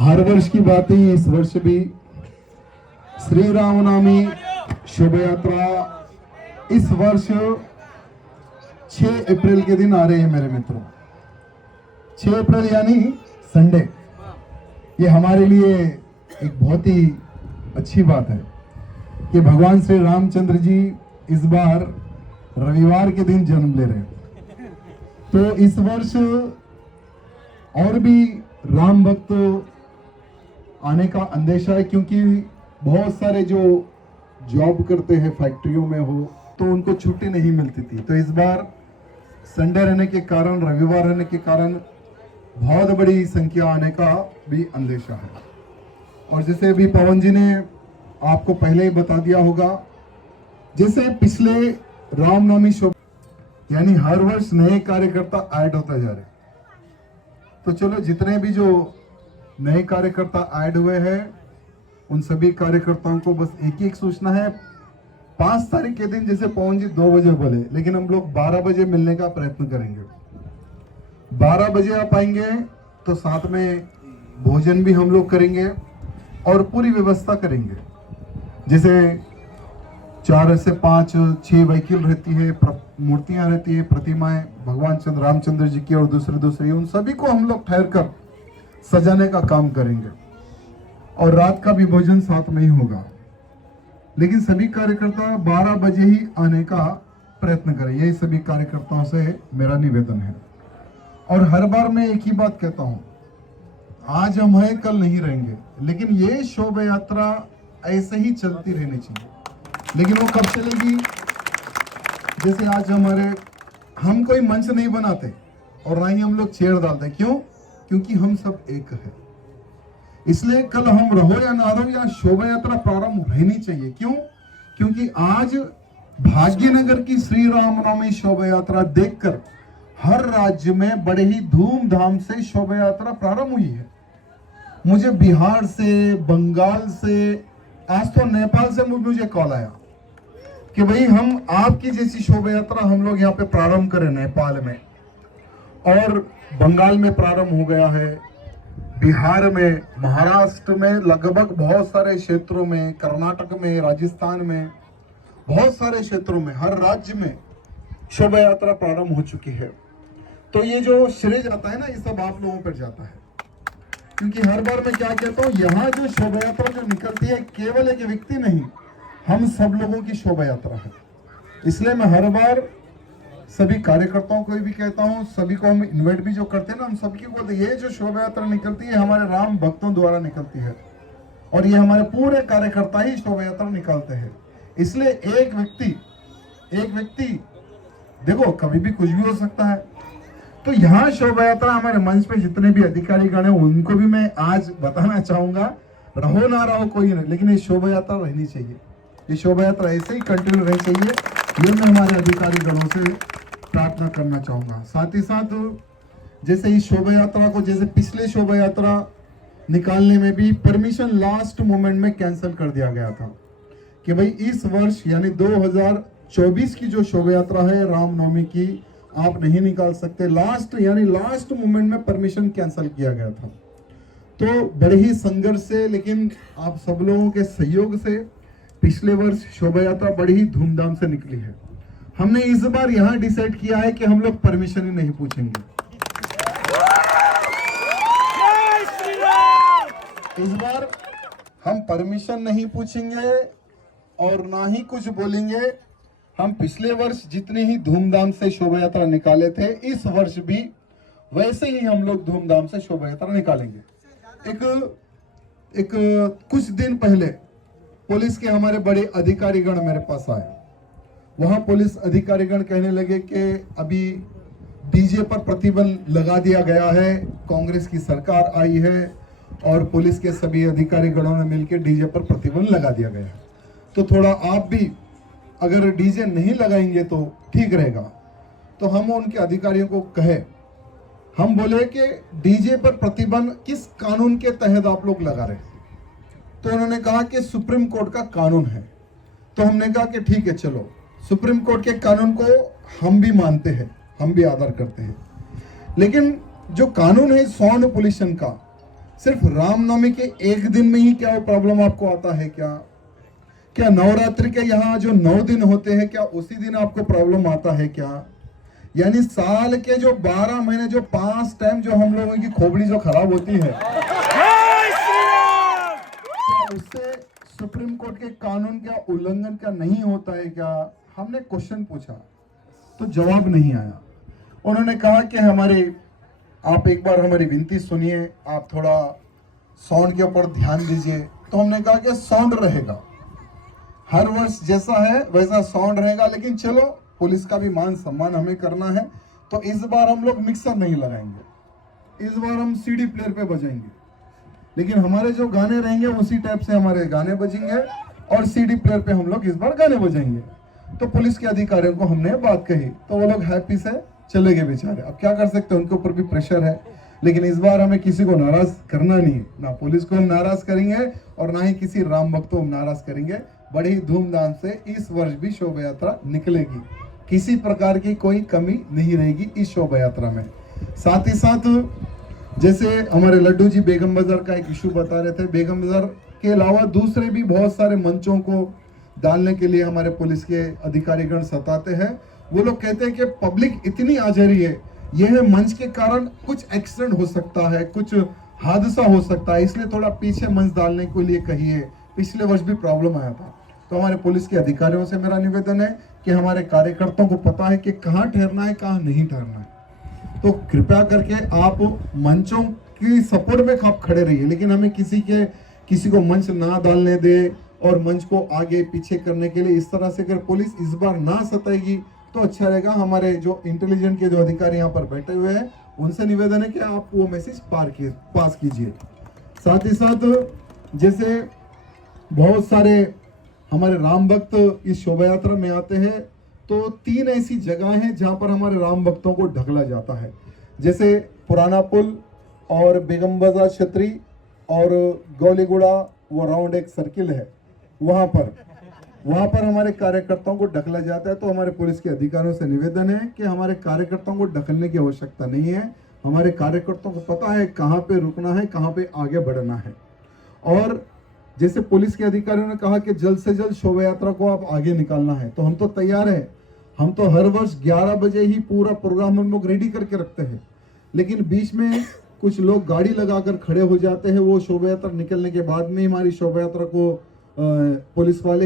हर वर्ष की बात ही इस वर्ष भी श्री रामनवमी शोभा यात्रा इस वर्ष 6 अप्रैल के दिन आ रहे हैं मेरे मित्रों। 6 अप्रैल यानी संडे। ये हमारे लिए एक बहुत ही अच्छी बात है कि भगवान श्री रामचंद्र जी इस बार रविवार के दिन जन्म ले रहे हैं। तो इस वर्ष और भी राम भक्त आने का अंदेशा है, क्योंकि बहुत सारे जो जॉब करते हैं फैक्ट्रियों में हो तो उनको छुट्टी नहीं मिलती थी। तो इस बार संडे रहने के कारण, रविवार रहने के कारण बहुत बड़ी संख्या आने का भी अंदेशा है। और जैसे अभी पवन जी ने आपको पहले ही बता दिया होगा, जैसे पिछले रामनवमी शोभा यानी हर वर्ष नए कार्यकर्ता ऐड होता जा रहे। तो चलो, जितने भी जो नए कार्यकर्ता ऐड हुए हैं उन सभी कार्यकर्ताओं को बस एक सूचना है। 5 तारीख के दिन जैसे पवन जी 2 बजे बोले, लेकिन हम लोग 12 बजे मिलने का प्रयत्न करेंगे। 12 बजे आप आएंगे तो साथ में भोजन भी हम लोग करेंगे और पूरी व्यवस्था करेंगे। जैसे 4 से 5 6 व्हीकल रहती है, मूर्तियां रहती है, प्रतिमाएं भगवान रामचंद्र जी की और दूसरी उन सभी को हम लोग ठहर कर सजाने का काम करेंगे और रात का भी भोजन साथ में ही होगा। लेकिन सभी कार्यकर्ता 12 बजे ही आने का प्रयत्न करें, यही सभी कार्यकर्ताओं से मेरा निवेदन है। और हर बार मैं एक ही बात कहता हूं, आज हम हैं कल नहीं रहेंगे, लेकिन ये शोभा यात्रा ऐसे ही चलती रहनी चाहिए। लेकिन वो कब चलेगी? जैसे आज हम कोई मंच नहीं बनाते और ना ही हम लोग चेयर डालते। क्यों? क्योंकि हम सब एक है। इसलिए कल हम रहो या ना रहो, या शोभा यात्रा प्रारंभ रहनी चाहिए। क्यों? क्योंकि आज भाग्यनगर की श्री रामनवमी शोभा यात्रा देखकर हर राज्य में बड़े ही धूमधाम से शोभा यात्रा प्रारंभ हुई है। मुझे बिहार से, बंगाल से, आज तो नेपाल से मुझे कॉल आया कि भाई हम आपकी जैसी शोभा यात्रा हम लोग यहाँ पे प्रारंभ करें नेपाल में, और बंगाल में प्रारंभ हो गया है, बिहार में, महाराष्ट्र में, लगभग बहुत सारे क्षेत्रों में, कर्नाटक में, राजस्थान में, बहुत सारे क्षेत्रों में, हर राज्य में शोभा यात्रा प्रारंभ हो चुकी है। तो ये जो श्रेय जाता है ना, ये सब आप लोगों पर जाता है। क्योंकि हर बार मैं क्या कहता हूँ, यहाँ जो शोभा यात्रा जो निकलती है केवल एक व्यक्ति नहीं, हम सब लोगों की शोभा यात्रा है। इसलिए मैं हर बार सभी कार्यकर्ताओं को भी कहता हूँ, सभी को हम इन्वाइट भी जो करते हैं ना, हम सबकी बोलते हैं ये जो शोभा यात्रा निकलती है हमारे राम भक्तों द्वारा निकलती है, और ये हमारे पूरे कार्यकर्ता ही शोभा यात्रा निकालते हैं। इसलिए एक व्यक्ति देखो कभी भी कुछ भी हो सकता है। तो यहाँ शोभा यात्रा हमारे मंच पे जितने भी अधिकारीगण हैं उनको भी मैं आज बताना चाहूंगा, रहो ना रहो कोई नहीं, लेकिन ये शोभा यात्रा रहनी चाहिए। ये शोभा यात्रा ऐसे ही कंटिन्यू रहनी चाहिए, ये मैं हमारे अधिकारीगणों से प्रार्थना करना चाहूंगा। साथ ही साथ जैसे इस शोभा यात्रा को, जैसे पिछले शोभा यात्रा निकालने में भी परमिशन लास्ट मोमेंट में कैंसिल कर दिया गया था कि भाई इस वर्ष यानी 2024 की जो शोभा यात्रा है रामनवमी की, आप नहीं निकाल सकते। लास्ट मोमेंट में परमिशन कैंसिल किया गया था। तो बड़े ही संघर्ष से, लेकिन आप सब लोगों के सहयोग से पिछले वर्ष शोभा यात्रा बड़ी ही धूमधाम से निकली है। हमने इस बार यहां डिसाइड किया है कि हम लोग परमिशन ही नहीं पूछेंगे। इस बार हम परमिशन नहीं पूछेंगे और ना ही कुछ बोलेंगे। हम पिछले वर्ष जितनी ही धूमधाम से शोभा यात्रा निकाले थे, इस वर्ष भी वैसे ही हम लोग धूमधाम से शोभा यात्रा निकालेंगे। एक कुछ दिन पहले पुलिस के हमारे बड़े अधिकारीगण मेरे पास आए। वहां पुलिस अधिकारीगण कहने लगे कि अभी डीजे पर प्रतिबंध लगा दिया गया है, कांग्रेस की सरकार आई है और पुलिस के सभी अधिकारीगणों ने मिलकर डीजे पर प्रतिबंध लगा दिया गया है। तो थोड़ा आप भी अगर डीजे नहीं लगाएंगे तो ठीक रहेगा। तो हम उनके अधिकारियों को कहे, हम बोले कि डीजे पर प्रतिबंध किस कानून के तहत आप लोग लगा रहे हैं? तो उन्होंने कहा कि सुप्रीम कोर्ट का कानून है। तो हमने कहा कि ठीक है, चलो सुप्रीम कोर्ट के कानून को हम भी मानते हैं, हम भी आदर करते हैं, लेकिन जो कानून है साउंड पोल्यूशन का, सिर्फ रामनवमी के एक दिन में ही क्या वो प्रॉब्लम आपको आता है क्या? क्या नवरात्रि के यहाँ जो 9 दिन होते हैं क्या उसी दिन आपको प्रॉब्लम आता है क्या? यानी साल के जो 12 महीने जो 5 टाइम जो हम लोगों की खोपड़ी जो खराब होती है, क्या उससे सुप्रीम कोर्ट के कानून का उल्लंघन क्या नहीं होता है क्या? हमने क्वेश्चन पूछा तो जवाब नहीं आया। उन्होंने कहा कि आप एक बार हमारी विनती सुनिए, आप थोड़ा साउंड के ऊपर ध्यान दीजिए। तो हमने कहा कि साउंड रहेगा, हर वर्ष जैसा है वैसा साउंड रहेगा, लेकिन चलो पुलिस का भी मान सम्मान हमें करना है, तो इस बार हम लोग मिक्सर नहीं लगाएंगे, इस बार हम सीडी प्लेयर पे बजाएंगे, लेकिन हमारे जो गाने रहेंगे उसी टाइप से हमारे गाने बजेंगे और सीडी प्लेयर पे हम लोग इस बार गाने बजाएंगे। तो पुलिस के अधिकारियों को हमने बात कही तो वो लोग हैप्पी से चले गए बेचारे। अब क्या कर सकते हैं, उनके ऊपर भी प्रेशर है, लेकिन इस बार हमें किसी को नाराज करना नहीं है, ना पुलिस को हम नाराज करेंगे और ना ही किसी राम भक्त को हम नाराज करेंगे। बड़े ही धूमधाम से इस वर्ष भी शोभा यात्रा निकलेगी, किसी प्रकार की कोई कमी नहीं रहेगी इस शोभा यात्रा में। साथ ही साथ जैसे हमारे लड्डू जी बेगम बाजार का एक इशू बता रहे थे, बेगम बाजार के अलावा दूसरे भी बहुत सारे मंचों को डालने के लिए हमारे पुलिस के अधिकारीगण सताते हैं। वो लोग कहते हैं कि पब्लिक इतनी आ जा रही है, यह मंच के कारण कुछ एक्सीडेंट हो सकता है, कुछ हादसा हो सकता है, इसलिए थोड़ा पीछे मंच डालने के लिए कहिए। पिछले वर्ष भी प्रॉब्लम आया था। तो हमारे पुलिस के अधिकारियों से मेरा निवेदन है कि हमारे कार्यकर्ताओं को पता है कि कहाँ ठहरना है, कहाँ नहीं ठहरना है, तो कृपया करके आप मंचों की सपोर्ट में आप खड़े रहिए, लेकिन हमें किसी को मंच ना डालने दे और मंच को आगे पीछे करने के लिए इस तरह से अगर पुलिस इस बार ना सताएगी तो अच्छा रहेगा। हमारे जो इंटेलिजेंट के जो अधिकारी यहाँ पर बैठे हुए हैं उनसे निवेदन है कि आप वो मैसेज पास कीजिए। साथ ही साथ जैसे बहुत सारे हमारे राम भक्त इस शोभा यात्रा में आते हैं, तो 3 ऐसी जगह हैं जहां पर हमारे राम भक्तों को ढकला जाता है, जैसे पुराना पुल और बेगम बाजार छतरी और गौलीगुड़ा, वो राउंड एक सर्किल है, वहां पर हमारे कार्यकर्ताओं को ढकला जाता है। तो हमारे पुलिस के अधिकारियों से निवेदन है कि हमारे कार्यकर्ताओं को ढकलने की आवश्यकता नहीं है, हमारे कार्यकर्ताओं को पता है कहाँ पे रुकना है, कहाँ पे आगे बढ़ना है। और जैसे पुलिस के अधिकारियों ने कहा कि जल्द से जल्द शोभा यात्रा को आप आगे निकालना है, तो हम तो तैयार है। हम तो हर वर्ष 11 बजे ही पूरा प्रोग्राम हम लोग रेडी करके रखते हैं, लेकिन बीच में कुछ लोग गाड़ी लगाकर खड़े हो जाते हैं। वो शोभा यात्रा निकलने के बाद में हमारी शोभा यात्रा को पुलिस वाले